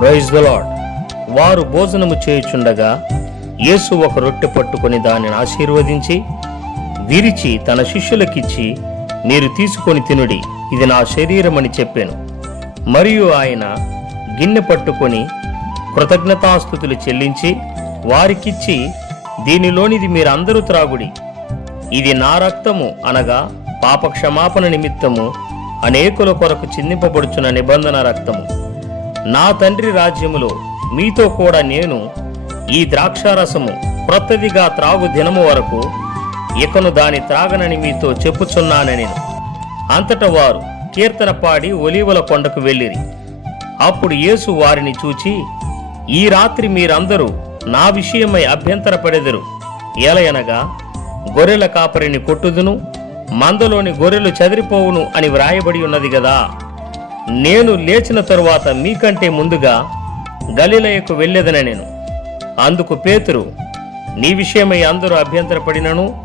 Praise the lord వారు భోజనము చేయుచుండగా యేసు ఒక రొట్టె పట్టుకొని దానిని ఆశీర్వదించి విరిచి తన శిష్యులకిచ్చి మీరు తీసుకొని తినుడి ఇది నా శరీరం అని చెప్పాను. మరియు ఆయన గిన్నె పట్టుకొని కృతజ్ఞతాస్థుతులు చెల్లించి వారికిచ్చి దీనిలోనిది మీరందరూ త్రాగుడి. ఇది నా రక్తము అనగా పాపక్షమాపణ నిమిత్తము అనేకుల కొరకు చిందింపబడుచున్న నిబంధన రక్తము. నా తండ్రి రాజ్యములో మీతో కూడా నేను ఈ ద్రాక్షారసము క్రొత్తదిగా త్రాగు దినము వరకు ఇకను దాని త్రాగనని మీతో చెప్పుచున్నానని అంతట వారు కీర్తన పాడి ఒలీవల కొండకు వెళ్ళిరి. అప్పుడు యేసు వారిని చూచి ఈ రాత్రి మీరందరూ నా విషయమై అభ్యంతరపడెదరు. ఏలయనగా గొర్రెల కాపరిని కొట్టుదును మందలోని గొర్రెలు చెదిరిపోవును అని వ్రాయబడి ఉన్నది గదా. నేను లేచిన తరువాత మీకంటే ముందుగా గలిలయకు వెళ్ళేదన నేను. అందుకు పేతురు నీ విషయమై అందరూ అభ్యంతరపడినను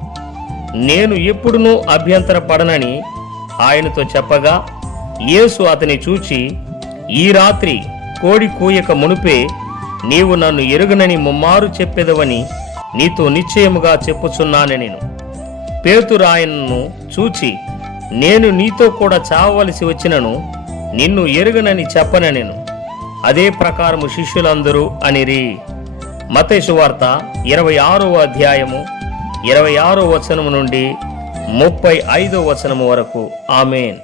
నేను ఎప్పుడునూ అభ్యంతరపడనని ఆయనతో చెప్పగా యేసు అతని చూచి ఈ రాత్రి కోడి కూయక మునుపే నీవు నన్ను ఎరుగనని ముమ్మారు చెప్పెదవని నీతో నిశ్చయముగా చెప్పుచున్నాను నేను. పేతురు ఆయనను చూచి నేను నీతో కూడా చావవలసి వచ్చినను నిన్ను ఎరుగనని చెప్పన నేను. అదే ప్రకారము శిష్యులందరూ అనిరి. మతేసు వార్త ఇరవై ఆరో అధ్యాయము ఇరవై ఆరో వచనము నుండి ముప్పై ఐదో వచనము వరకు. ఆమెన్.